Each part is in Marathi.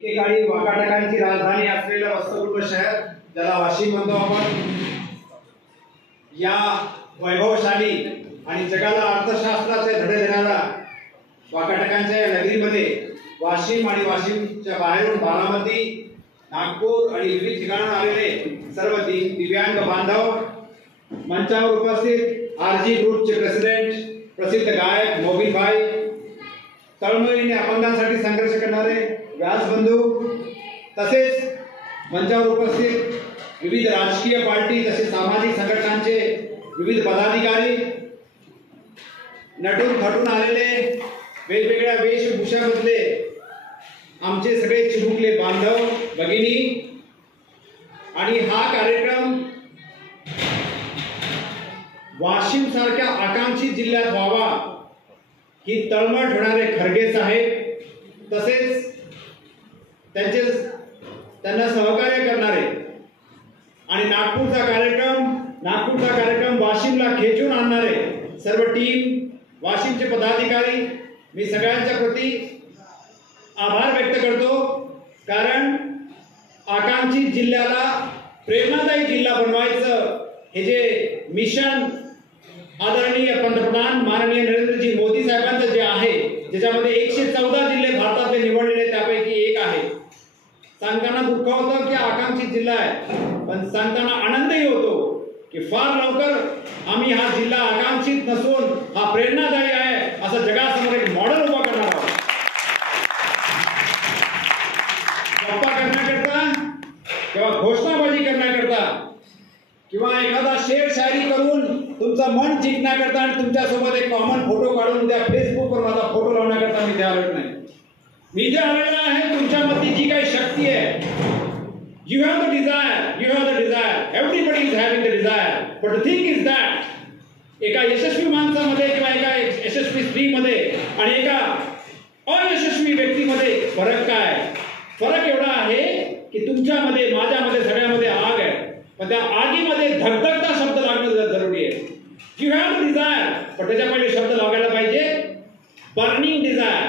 एकेकाळी वाकाटकांची राजधानी असलेलं वस्तुकुट शहर ज्याला वाशिम म्हणतो आपण, या वैभवशाली आणि जगाला अर्थशास्त्राचे धडे देणारा वाकाटकांच्या या नगरीमध्ये वाशिम आणि वाशिमच्या बाहेरून बारामती, नागपूर आणि विविध ठिकाणाहून आलेले सर्व दिव्यांग बांधव, मंचावर उपस्थित आरजी ग्रुपचे प्रेसिडेंट प्रसिद्ध गायक मोबिन भाई, तळमळीने अपंगांसाठी संघर्ष करणारे व्यासबंधू, तसेच मंचावर उपस्थित विविध राजकीय पार्टी तसेच सामाजिक संघटनांचे विविध पदाधिकारी, नटून खटून आलेले वेगवेगळ्या वेशभूषामधले आमचे सगळे चिमुकले बांधव भगिनी, आणि हा कार्यक्रम वाशिम सारख्या आकांक्षित जिल्ह्यात व्हावा ही तळमळ ठेवणारे खरगे साहेब, तसेच त्यांना सहकार्य करणारे आणि नागपूरचा कार्यक्रम वाशिमला खेचून आणणारे सर्व टीम, वाशिमचे पदाधिकारी, मी सगळ्यांच्या प्रती आभार व्यक्त करतो. कारण आकांक्षित जिल्ह्याला प्रेरणादायी जिल्हा बनवायचं हे जे मिशन आदरणीय पंतप्रधान माननीय नरेंद्रजी मोदी साहेबांचं जे आहे, ज्याच्यामध्ये 114 जिल्हे भारतातले निवडलेले त्यापैकी एक आहे. सांगताना दुःख होतं की आकांक्षित जिल्हा आहे, पण सांगताना आनंदही होतो की फार लवकर आम्ही हा जिल्हा आकांक्षित नसून हा प्रेरणादायी आहे असं जगासमोर एक मॉडेल उभा करणार आहोत. गप्पा करण्याकरता किंवा घोषणाबाजी करण्याकरता किंवा एखादा शेर शायरी करून तुमचं मन जिंकण्याकरता आणि तुमच्यासोबत एक कॉमन फोटो काढून उद्या फेसबुकवर माझा फोटो लावण्याकरता मी त्या आलेलो नाही. मी जे आलेलो आहे तुमच्यामध्ये जी काही शक्ती आहे, you have the desire, everybody is having the desire, but the thing is that एका यशस्वी माणसामध्ये किंवा एका यशस्वी स्त्रीमध्ये आणि एका अयशस्वी व्यक्तीमध्ये फरक काय? फरक एवढा आहे की तुमच्यामध्ये, माझ्यामध्ये, सगळ्यामध्ये आग आहे, पण त्या आगीमध्ये धगधगता शब्द लागणं जरुरी आहे. यू हॅव डिझायर, पण त्याच्या पहिले शब्द लागायला पाहिजे बर्निंग डिझायर,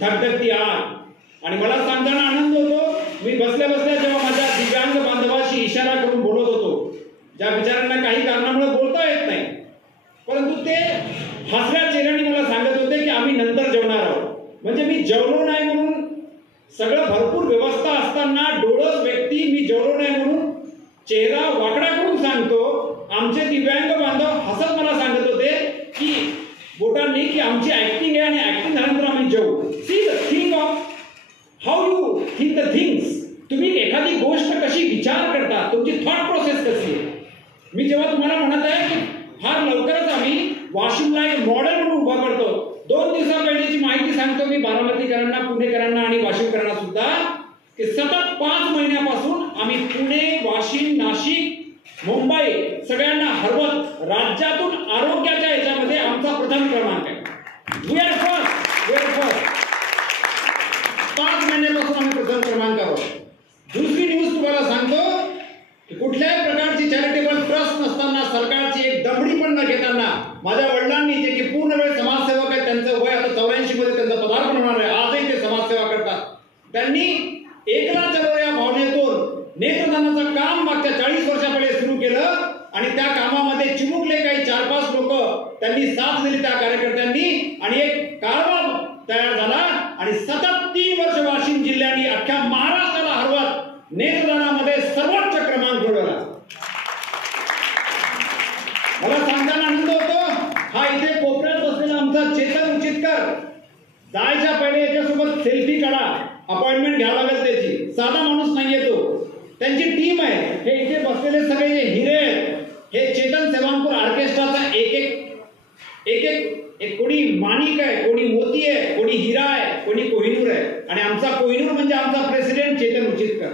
धगधगती आग. आणि मला सांगताना आनंद होतो, मी बसल्या बसल्या जेव्हा माझ्या दिव्यांग बांधवाशी इशारा करून बोलत होतो, ज्या बिचारांना काही कारणामुळे बोलता येत नाही, परंतु ते हसऱ्या चेहऱ्याने मला सांगत होते की आम्ही नंतर जेवणार आहोत. म्हणजे मी जेवलो नाही म्हणून, सगळं भरपूर व्यवस्था असताना डोळस व्यक्ती मी जेवलो नाही म्हणून चेहरा वाकडा करून सांगतो. आमचे दिव्यांग बांधव हसत मला सांगत होते की बोटांनी की आमची ऍक्टिंग आहे आणि ऍक्टिंग झाल्यानंतर आम्ही जेवू. See the thing of how you think the things. तुम्ही एखादी गोष्ट कशी विचार करता, तुमची थॉट प्रोसेस कशी आहे. मी जेव्हा तुम्हाला म्हणत आहे की फार लवकरच आम्ही वाशिमला एक मॉडेल म्हणून उभा करतो. 2 दिवसापहिलेची माहिती सांगतो मी बारामतीकरांना, पुणेकरांना आणि वाशिमकरांना सुद्धा की सतत 5 महिन्यापासून आम्ही पुणे, वाशिम, नाशिक, मुंबई सगळ्यांना हरवत राज्यातून आरोग्याच्या याच्यामध्ये आमचा प्रथम क्रमांक आहे. We R first. 5 महिन्यापासून आम्ही प्रथम क्रमांकावर. दुसरी न्यूज तुम्हाला सांगतो की कुठल्याही प्रकारची चॅरिटेबल ट्रस्ट नसताना, सरकारची एक दमडी पण न घेताना, माझ्या वडिलांनी जे की पूर्ण वेळ समाजसेवक आहे, त्यांचं वय आता 84 मध्ये त्यांचं पदार्पण होणार आहे, आजही ते समाजसेवा करतात, त्यांनी एकला चलो या भावनेतून नेत्रदानाचं काम मागच्या 40 वर्षापहिले सुरू केलं. आणि त्या कामामध्ये चिमुकले काही 4-5 लोक त्यांनी साथ दिली त्या कार्यकर्त्यांनी, आणि एक कारभार तयार झाला. आणि सतत 3 वर्ष वाशिम जिल्ह्याने अख्ख्या महाराष्ट्राला हरवत नेत्रदानामध्ये सर्वोच्च क्रमांक मिळवला. मला सांगताना आनंद होतो, हा इथे कोपऱ्यात बसलेला आमचा चेतन उचितकर, जायच्या पहिले याच्यासोबत सेल्फी काढा, अपॉइंटमेंट घ्यावं लागेल त्याची, साधा माणूस नाहीये तो. त्यांची टीम आहे, हे इथे बसलेले सगळे जे हिरे आहेत, हे चेतन सेवांपूर ऑर्केस्ट्राचा एक कोणी माणिक आहे, कोणी मोती आहे, कोणी हिरा आहे, कोणी कोहिनूर आहे. आणि आमचा कोहिनूर म्हणजे आमचा प्रेसिडेंट चेतन उचितकर.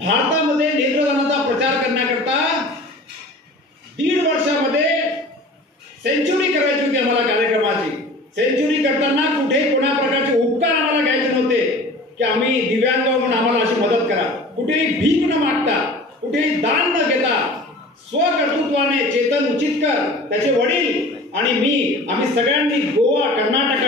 भारतामध्ये नेत्रदानाचा प्रचार करण्याकरता 1.5 वर्षामध्ये सेंचुरी करायची होती आम्हाला कार्यक्रमाची. सेंचुरी करताना कुठे कोणा प्रकारचे उपकार आम्हाला घ्यायचे नव्हते की आम्ही दिव्यांग म्हणून आम्हाला अशी मदत करा. कुठेही भीक न मागता, कुठेही दान न घेता, स्वकर्तृत्वाने चेतन उचितकर, त्याचे वडील आणि मी, आम्ही सगळ्यांनी गोवा, कर्नाटक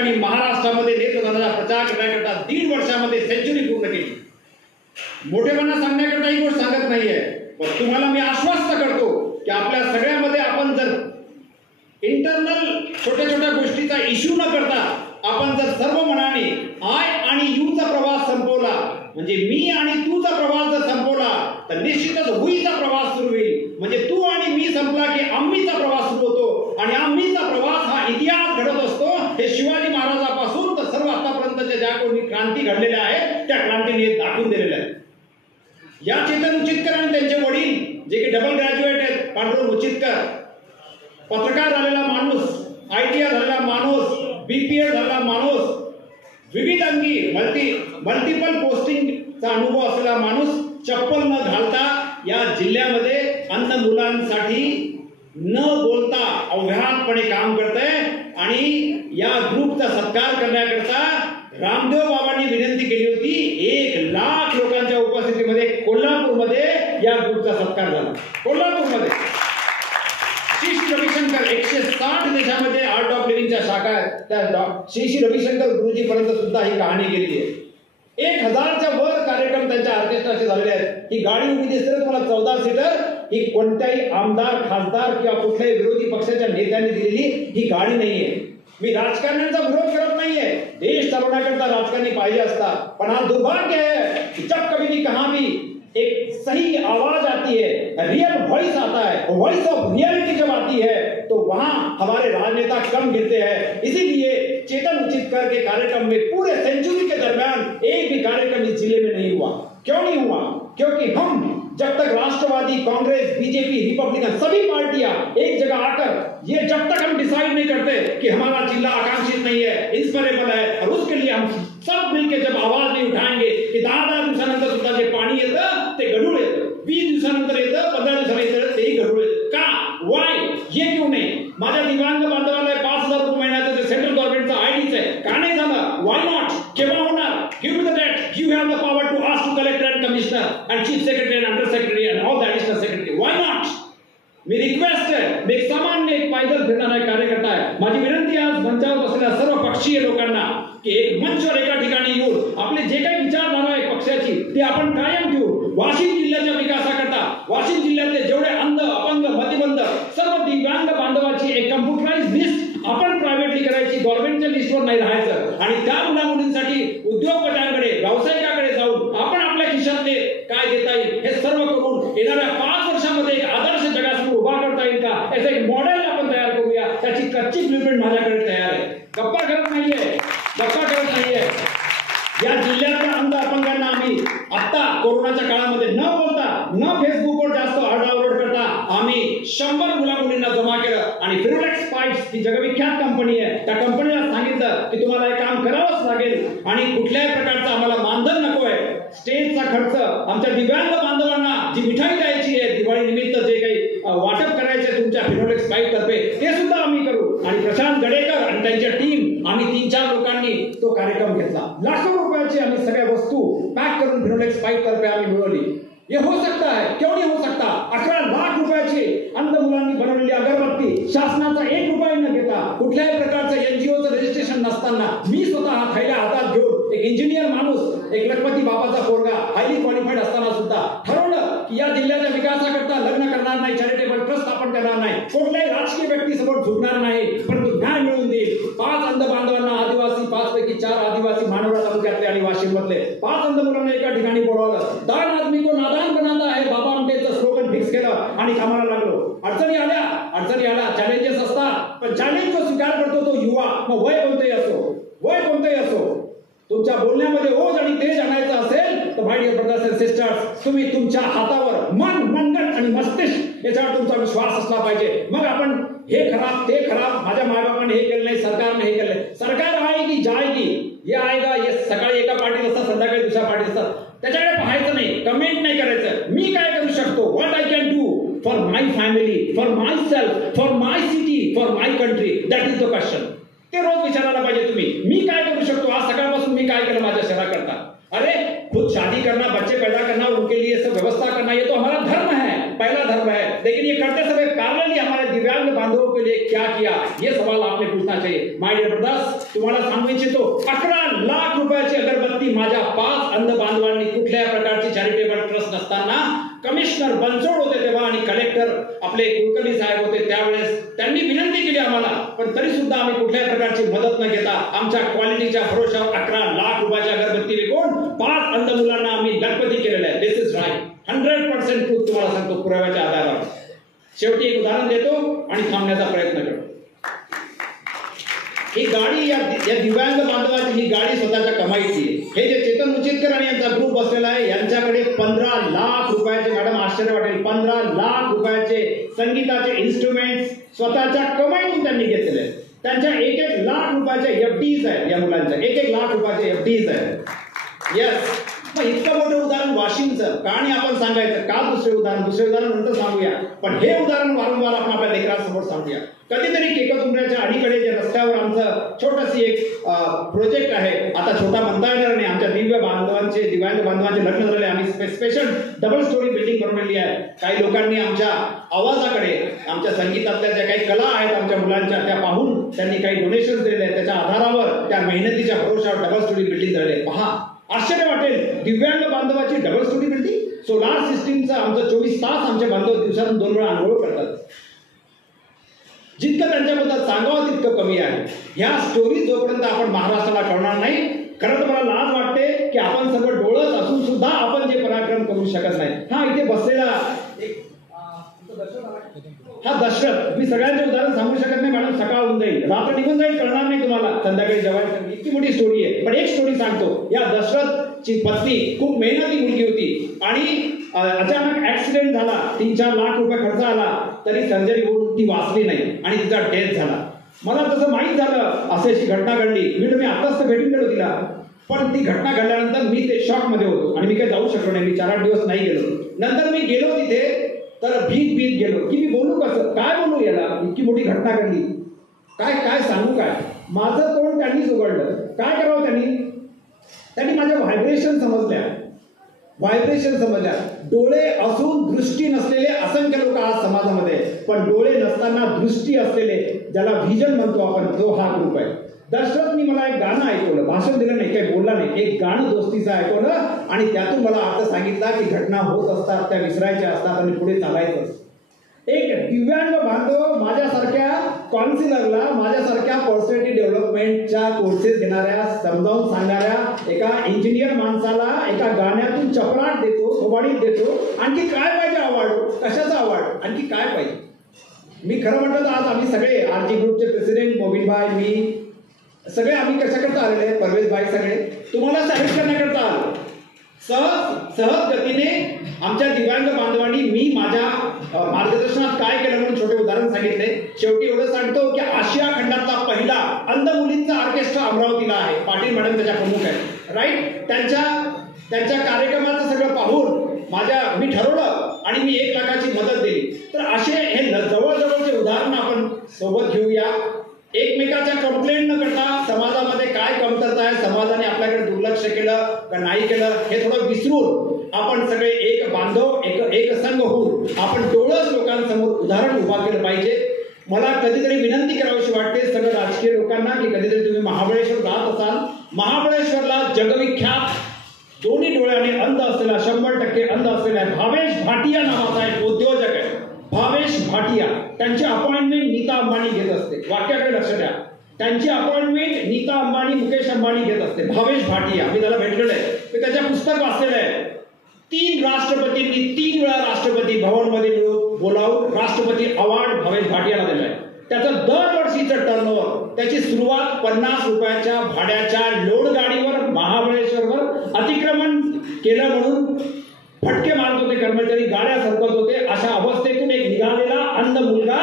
छोट्या छोट्या गोष्टीचा इश्यू न करता आपण जर सर्व मनाने आय आणि यूचा प्रवास संपवला, म्हणजे मी आणि तूचा प्रवास जर संपवला तर निश्चितच हुईचा प्रवास सुरू होईल. म्हणजे तू आणि मी संपला की आम्हीचा प्रवास सुरू होतो आणि आम्हीचा प्रवास हा इतिहास घडत असतो. हे शिवाजी महाराजापासून तर सर्व आतापर्यंतच्या ज्या कोणी क्रांती घडलेल्या आहेत त्या क्रांतीने दाखवून दिलेल्या आहेत. या चेतन उचितकर आणि त्यांचे वडील जे की डबल ग्रॅज्युएट आहेत, पांडुरंग उचितकर, पत्रकार झालेला माणूस, ITI झालेला माणूस, BPA झालेला माणूस, विविध अंगी मल्टिपल पोस्टिंगचा अनुभव असलेला माणूस चप्पल न घालता या जिल्ह्यामध्ये अंध मुलांसाठी न बोलता अवघातपणे काम करतंय. आणि या ग्रुपचा सत्कार करण्याकरता रामदेव बाबांनी विनंती केली होती. 1 लाख लोकांच्या उपस्थितीमध्ये कोल्हापूरमध्ये या ग्रुपचा सत्कार झाला. कोल्हापूरमध्ये श्री रविशंकर 160 देशामध्ये आर्ट ऑफ लिव्हिंगच्या शाखा आहेत. त्या श्री रविशंकर गुरुजी पर्यंत सुद्धा ही कहाणी गेली आहे. 1000च्या वर कार्यक्रम त्यांच्या ऑर्केस्ट्राचे झालेले आहेत. ही गाडी उभी दिसते ना तुम्हाला 14 सीटर, ही कोणत्याही आमदार, खासदार किंवा कुठल्याही विरोधी पक्षाच्या नेत्यांनी दिलेली ही गाडी नाहीये. मी राजकारण्यांचा विरोध करत नाहीये, देश चालवण्याकरता राजकारणी पाहिजे असतात, पण हा दुर्भाग्य है कि जब कभी भी कहां भी एक सही आवाज आती है, रियल वॉइस आता है, वॉइस ऑफ रियलिटी जब आती है तो वहां हमारे राजनेता कम गिरते हैं. इसीलिए चेतन उचितकर के कार्यक्रम में पूरे सेंचुरी के दरमियान एक भी कार्यक्रम इस जिले में नहीं हुआ. क्यों नहीं हुआ? क्योंकि हम जब तक राष्ट्रवादी, कांग्रेस, बीजेपी, रिपब्लिकन सभी पार्टियां एक जगह आकर ये जब तक हम डिसाइड नहीं करते कि हमारा जिला आकांक्षित नहीं है, इंस्पिरेबल है, और उसके लिए हम सब मिलकर जब आवाज नहीं उठाएंगे की 10 दिवसानंतर सुद्धा जे पाणी येतं ते गढूळ येतं, 20 दिवसानंतर येतं, 15 दिवसानंतर येतं तेही गढूळ येतं. का? वाय? ये क्यों नाही? माझ्या दिव्यांग बांधवांना 5,000 रुपये महिन्याचं जे सेंट्रल गव्हर्नमेंटचं आयडीच आहे, का नाही झालं? Why not? केव्हा होणार? Give me the date. You have the power to ask to collector and commissioner and chief secretary and under secretary and all the additional secretary. Why not? मी रिक्वेस्ट आहे, मी एक सामान्य एक पायदल फिरणारा एक कार्यकर्ता आहे. माझी विनंती आहे आज मंचावर बसलेल्या सर्व पक्षीय लोकांना की एक मंचवर एका ठिकाणी येऊन आपले जे काही विचारधारा आहे पक्षाची ती आपण कायम ठेवू. वाशिम जिल्ह्याच्या विकासाकरता वाशिम जिल्ह्यातले जेवढे अंध, अपंग, मतिमंद सर्व दिव्यांग बांधवाची एक कम्प्युटराइज लिस्ट आपण प्रायव्हेटली करायची, गव्हर्नमेंटच्या लिस्टवर नाही राहायचं. आणि त्या मुलामुलींसाठी उद्योगपत्यांकडे, व्यावसायिकाकडे जाऊन आपण आपल्या खिशातले काय देता येईल हे सर्व करून येणाऱ्या 5 वर्षामध्ये एक आदर्श जगासमोर उभा करता येईल का याचं एक मॉडेल आपण तयार करूया. त्याची कच्ची ब्लूप्रिंट माझ्याकडे तयार आहे. गप्पा करत नाहीये. या जिल्ह्यातल्या अंध अपंगांना आम्ही आता कोरोनाच्या काळामध्ये न बोलता, न फेसबुकवर जास्त आरडाओरड करता आम्ही 100 मुला-मुलींना जमा केलं आणि फिरोलेक्स पाईप्स ही जगविख्यात कंपनी आहे, त्या कंपनीला सांगितलं की तुम्हाला हे काम करावंच लागेल आणि कुठल्याही प्रकारचं आम्हाला मानधन नको आहे. स्टेजचा खर्च आमच्या दिव्यांग बांधवांना जी मिठाई द्यायची आहे, दिवाळी निमित्त जे काही वाटप करायचे तुमच्या फिरोलेक्स पाईप तर्फे ते सुद्धा आम्ही करू. आणि प्रशांत गडेकर आणि त्यांच्या टीम आम्ही 3-4 लोकांनी तो कार्यक्रम घेतला. लाखो रुपयाची आम्ही सगळ्या वस्तू पॅक करून फिरोलेक्स पाईप तर्फे आम्ही मिळवली. ये हो सकता है, क्यों नहीं हो सकता? 11 लाख रुपयाची अंध मुलांनी बनवलेली अगरबत्ती शासनाचा 1 रुपया न घेता, कुठल्याही प्रकारचं NGOचं रजिस्ट्रेशन नसताना मी स्वतः थैल्या हातात घेऊन एक इंजिनियर माणूस, एक लखपती बाबाचा पोरगा, हायली क्वालिफाईड असताना सुद्धा ठरवलं की या जिल्ह्याच्या विकासाकरता लग्न करणार नाही, चॅरिटेबल ट्रस्ट स्थापन करणार नाही, कुठल्याही राजकीय व्यक्तीसमोर झुकणार नाही, परंतु न्याय मिळवून देईल. 5 अंध बांधवांना, आदिवासी 5 पैकी 4 आदिवासी मानवडा तालुक्यातले आणि वाशिम मधले 5 अंध मुलांना एका ठिकाणी बोलवलं. दान आदमी को नादान बनाता है बाबा आमटेचं स्लोगन फिक्स केलं आणि कामाला लागलो. अडचणी आल्या, चॅलेंजेस असतात, पण चॅलेंज जो स्वीकार करतो तो युवा, मग वय कोणतेही असो, तुमच्या बोलण्यामध्ये ओज आणि तेज आणायचं असेल तर my dear brothers and sisters, तुम्ही तुमच्या हातावर मन, मनगट आणि मस्तिष्क याच्यावर तुमचा विश्वास असला पाहिजे. मग आपण हे खराब ते खराब, माझ्या मायबापाने हे केलं नाही, सरकारने हे केलं नाही, सरकार आएगी जाएगी, ये आएगा, ये सकाळी एका पार्टीत असतात, संध्याकाळी दुसऱ्या पार्टीत असतात, त्याच्याकडे पाहायचं नाही, कमेंट नाही करायचं. मी काय करू शकतो, what I can do for my family, for my self, for my city, for my country, that is the question. ते रोज विचारायला पाहिजे तुम्ही. मी काय करू शकतो, आज सकाळपासून मी काय केलं माझ्या शहराकरता. अरे खुद शादी करना, बच्चे पैदा करना, उनके लिए सब व्यवस्था करना, ये तो हमारा धर्म है, पहला धर्म है, लेकिन ये करते समय पैरेलली हमारे दिव्यांग बांधवों के लिए क्या किया, ये सवाल आपने पूछना चाहिए. माय डियर ब्रदर्स, तुम्हाला सांगू इच्छितो 11 लाख रुपयाची अगरबत्ती माझ्या 5 अंध बांधवांनी कुठल्याही प्रकारची चॅरिटेबल ट्रस्ट नसताना कमिशनर बनसोड होते तेव्हा आणि कलेक्टर आपले कुलकर्णी साहेब होते त्यावेळेस त्यांनी विनंती केली आम्हाला, पण तरी सुद्धा आम्ही कुठल्याही प्रकारची मदत न घेता आमच्या क्वालिटीच्या भरोशावर 11 लाख रुपयाच्या अगरबत्ती विकून 5 अंध मुलांना आम्ही गणपती केलेले आहे. दिस इज राईट. 100% ट्रूथ तुम्हाला सांगतो पुराव्याच्या आधारावर. शेवटी एक उदाहरण देतो आणि थांबण्याचा प्रयत्न करतो. ही गाडी या दिव्यांग बांधवाची ही गाडी स्वतःच्या कमाईची. हे जे चेतन उचितकर आणि यांचा ग्रुप बसलेला आहे यांच्याकडे 15 लाख रुपयाचे, मॅडम आश्चर्य वाटेल, 15 लाख रुपयाचे संगीताचे इन्स्ट्रुमेंट्स स्वतःच्या कमाईतून त्यांनी घेतलेले आहेत. त्यांच्या 1-1 लाख रुपयाचे एफडीज आहेत. या मुलांच्या 1-1 लाख रुपयाचे एफडीज आहेत. येस. मग इतकं मोठं उदाहरण वाशिमचं कहाणी आपण सांगायचं का? दुसरे उदाहरण नंतर सांगूया, पण हे उदाहरण वारंवार आपण आपल्या लेकरांसमोर सांगूया. कधीतरी केकतुंबऱ्याच्या अलीकडे जे रस्त्यावर आमचं छोटशी एक प्रोजेक्ट आहे, आता छोटा म्हणता येणार नाही, आमच्या दिव्यांग बांधवांचे लग्न झाले. आम्ही स्पेशल डबल स्टोरी बिल्डिंग बनवलेली आहे. काही लोकांनी आमच्या आवाजाकडे, आमच्या संगीतातल्या ज्या काही कला आहेत आमच्या मुलांच्या त्या पाहून त्यांनी काही डोनेशन दिलेले आहेत. त्याच्या आधारावर त्या मेहनतीच्या भरोशावर डबल स्टोरी बिल्डिंग झाले. पहा, आश्चर्य वाटेल, दिव्यांग बांधवाची डबल स्टोरी बिल्डिंग. सोलार सिस्टीमचा आमचं 24 तास आमचे बांधव दिवसातून 2 वेळा आंघोळ करतात. जितकं त्यांच्याबद्दल सांगावं तितकं कमी आहे. ह्या स्टोरी जोपर्यंत आपण महाराष्ट्राला कळणार नाही, खरं तर मला लाज वाटते की आपण सर्व डोळस असून सुद्धा आपण जे पराक्रम करू शकत नाही. हा इथे बसलेला हा दशरथ, मी सगळ्यांचे उदाहरण सांगू शकत नाही मॅडम, सकाळ होऊन जाईल, रात्र निघून जाईल, कळणार नाही तुम्हाला, संध्याकाळी जेवायला. इतकी मोठी स्टोरी आहे, पण एक स्टोरी सांगतो. या दशरथची पत्नी खूप मेहनती मुलगी होती आणि अचानक ऍक्सिडेंट झाला. 3-4 लाख रुपये खर्च आला, तरी सर्जरी होऊन ती वाचली नाही आणि तिचा डेथ झाला. मला तसं माहीत झालं अशी घटना घडली. मी आताच तर भेटून गेलो तिला, पण ती घटना घडल्यानंतर मी ते शॉक मध्ये होतो आणि मी काही जाऊ शकलो नाही. मी 4-8 दिवस नाही गेलो. नंतर मी गेलो तिथे तर भीत गेलो की मी बोलू कसं, काय बोलू याला, इतकी मोठी घटना घडली, काय सांगू, काय. माझं तोंड त्यांनीच उघडलं. काय करावं त्यांनी माझ्या व्हायब्रेशन समजल्या. डोळे असून दृष्टी नसलेले असंख्य लोक आज समाजामध्ये, पण डोळे नसताना दृष्टी असलेले, ज्याला व्हिजन म्हणतो आपण, तो हा ग्रुप आहे. दशरथनी मला एक गाणं ऐकवलं, भाषण दिलं नाही, काही बोलला नाही, एक गाणं दोस्तीचं ऐकवलं आणि त्यातून मला अर्थ सांगितला की घटना होत असतात, त्या विसरायच्या असतात आणि पुढे चालायचं. एक दिव्यांग बांधव माझ्यासारख्या कॉन्सिलरला, माझ्यासारख्या पर्सनॅलिटी डेव्हलपमेंटच्या कोर्सेस घेणाऱ्या, समजावून सांगणाऱ्या एका इंजिनियर माणसाला एका गाण्यातून चपराट देतो, थोबाडीत देतो. आणखी काय पाहिजे अवॉर्ड? कशाचा अवॉर्ड? आणखी काय पाहिजे? मी खरं म्हटलं तर आज आम्ही सगळे आरजी ग्रुपचे प्रेसिडेंट मोबिनभाई, मी सगळे आम्ही कशाकरता आलेले आहेत, परवेशभाई, सगळे तुम्हाला साहित्य करण्याकरता आलो. सहज गतीने आमच्या दिव्यांग बांधवांनी मी माझ्या मार्गदर्शनात काय केलं म्हणून छोटे उदाहरण सांगितले. शेवटी एवढं सांगतो की आशिया खंडातला पहिला अंध मुलींचा ऑर्केस्ट्रा अमरावतीला आहे. पाटील मॅडम त्याच्या प्रमुख आहेत, राईट. त्यांच्या कार्यक्रमाचं सगळं पाहून मी ठरवलं आणि मी 1 लाखाची मदत दिली. तर असे हे जवळजवळचे उदाहरण आपण सोबत घेऊया. एकमेकाच्या कंप्लेंट न करता समाजामध्ये काय कमतरता आहे, समाजाने आपल्याकडे दुर्लक्ष केलं का नाही केलं हे थोडं विसरून आपण सगळे एक बांधव, एक संघ होऊन आपण डोळस लोकांसमोर उदाहरण उभा केलं पाहिजे. मला कधीतरी विनंती करावीशी वाटते सगळ्या राजकीय लोकांना की कधीतरी तुम्ही महाबळेश्वर जात असाल, महाबळेश्वरला जगविख्यात दोन्ही डोळ्याने अंध असलेला, 100% अंध असलेला भावेश भाटिया नावाचा एक उद्योजक आहे. भावेश भाटिया, त्यांची अपॉइंटमेंट नीता अंबानी घेत असते. वाक्याकडे लक्ष द्या, त्यांची अपॉइंटमेंट नीता अंबानी, मुकेश अंबानी घेत असते. भावेश भाटिया, मी त्याला भेटलेलं आहे, मी त्याच्या पुस्तक वाचलेलं आहे. 3 राष्ट्रपतींनी 3 वेळा राष्ट्रपती भवनमध्ये बोलावून राष्ट्रपती अवॉर्ड भावेश भाटियाला दिलाय. त्याचं दरवर्षीचं टर्नओव्हर, त्याची सुरुवात 50 रुपयाच्या भाड्याच्या लोड गाडीवर महाबळेश्वरवर अतिक्रमण केलं म्हणून फटके मारत होते कर्मचारी, गाड्या सरकत होते, अशा अवस्थेतून एक निघालेला अंध मुलगा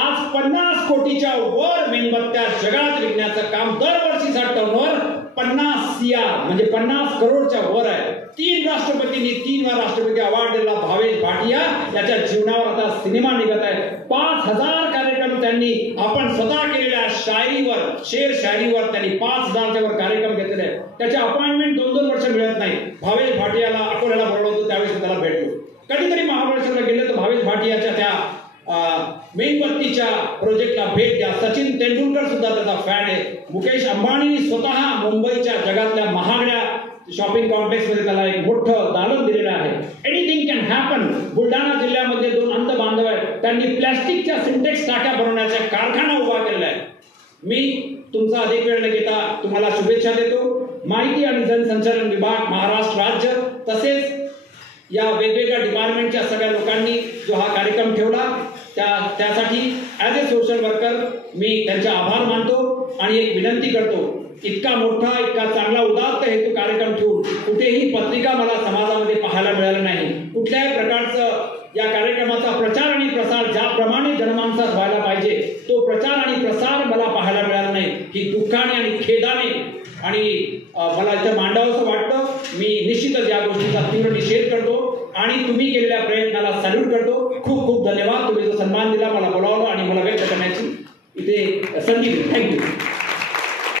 आज 50 कोटीच्या वर मेणबत्त्या जगात विकण्याचं काम, दरवर्षीचा टर्नओव्हर 50 CR म्हणजे 50 करोडच्या वर आहे. 3 राष्ट्रपतींनी 3 वेळा राष्ट्रपती अवॉर्ड दिला भावेश भाटिया. याच्या जीवनावर आता सिनेमा निघत आहे. 5000 कार्यक्रम त्यांनी आपण स्वतः केलेल्या शायरीवर, शेर शायरीवर त्यांनी 5000च्या वर कार्यक्रम घेतलेले आहेत. त्याच्या अपॉइंटमेंट 2-2 वर्ष मिळत नाही. भावेश भाटियाला अकोल्याला बोलवतो, त्यावेळेस त्याला भेटलो. कधीतरी महाबळेश्वरला गेले तर भावेश भाटियाच्या त्या मेणबत्तीच्या प्रोजेक्टला भेट द्या. सचिन तेंडुलकर सुद्धा त्याचा फॅन आहे. मुकेश अंबानी स्वतः मुंबईच्या जगातल्या महागड्या शॉपिंग कॉम्प्लेक्समध्ये त्याला एक मोठं दालन दिलेलं आहे. Anything can happen. बुलढाणा जिल्ह्यामध्ये 2 अंध बांधव आहेत, त्यांनी प्लॅस्टिकच्या सिंटेक्स टाक्या बनवण्याचा कारखाना उभा केलेला आहे. मी तुमचा अधिक वेळ न घेता तुम्हाला शुभेच्छा देतो. माहिती आणि जनसंचालन विभाग, महाराष्ट्र राज्य, तसेच या वेगवेगळ्या डिपार्टमेंटच्या सगळ्या लोकांनी जो हा कार्यक्रम ठेवला त्यासाठी ॲज ए सोशल वर्कर मी त्यांचे आभार मानतो आणि एक विनंती करतो, इतका मोठा, इतका चांगला उदात्त हेतू कार्यक्रम ठेवून कुठेही पत्रिका मला समाजामध्ये पाहायला मिळालं नाही. कुठल्याही प्रकारचं या कार्यक्रमाचा प्रचार आणि प्रसार ज्याप्रमाणे जनमानसात व्हायला पाहिजे तो प्रचार आणि प्रसार मला पाहायला मिळाला नाही. ही दुःखाने आणि खेदाने आणि मला इथं मांडावंसं वाटतं. मी निश्चितच या गोष्टीचा तीव्र निषेध करतो आणि तुम्ही केलेल्या प्रयत्नाला सॅल्यूट करतो. खूप खूप धन्यवाद. तुम्ही जो सन्मान दिला, मला बोलावलं आणि मला व्यक्त करण्याची इथे संधी दिली. थँक्यू.